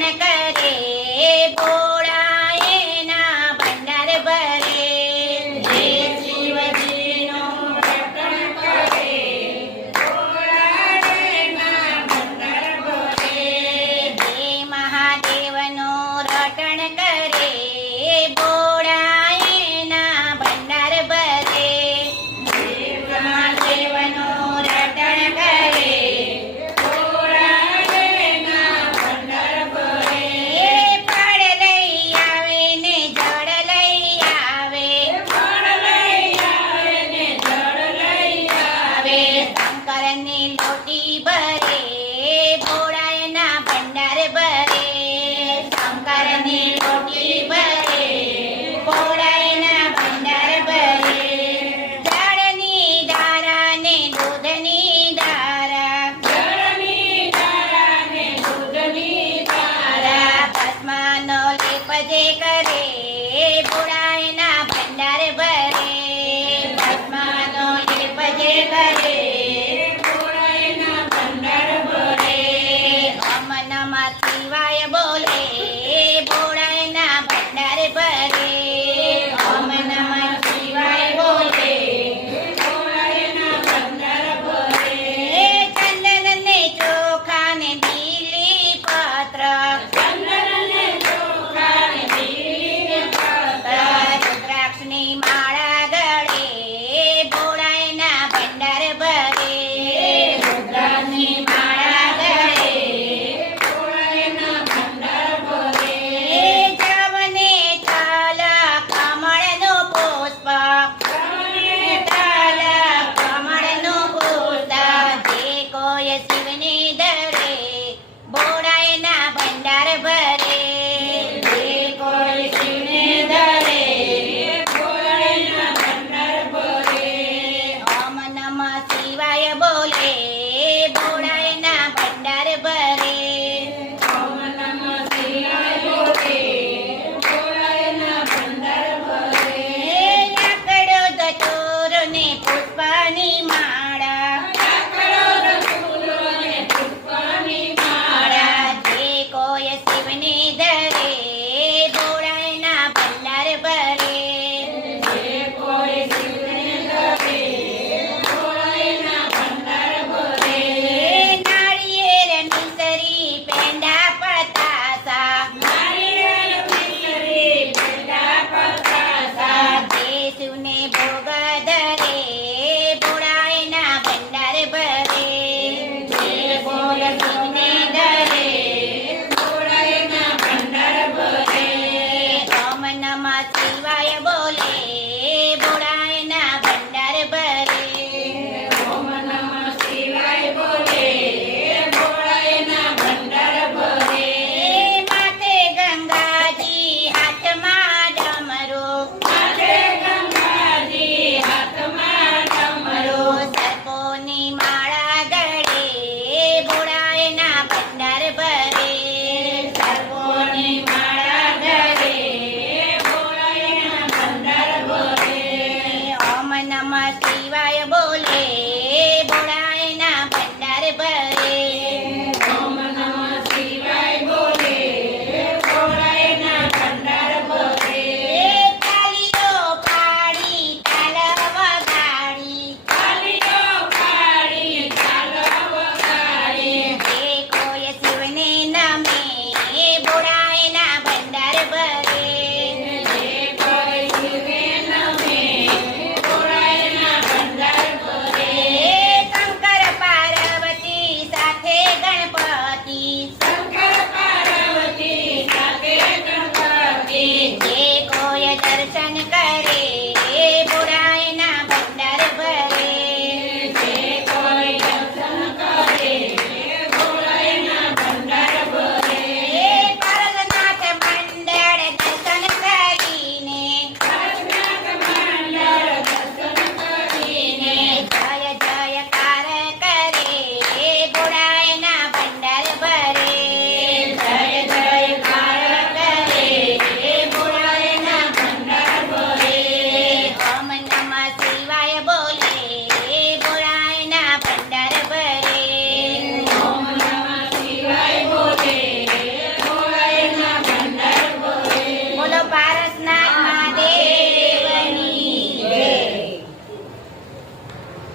கணக்க લોટી ભરે ભોળાયના ભંડાર ભરે શંકરની લોટી ભરે ભોળાયના ભંડાર ભરે. જળની ધારા ને દૂધની ધારા તારા ભસ્માનો લેપ જે કરે ભોળાયના નમઃ શિવાય બોલે.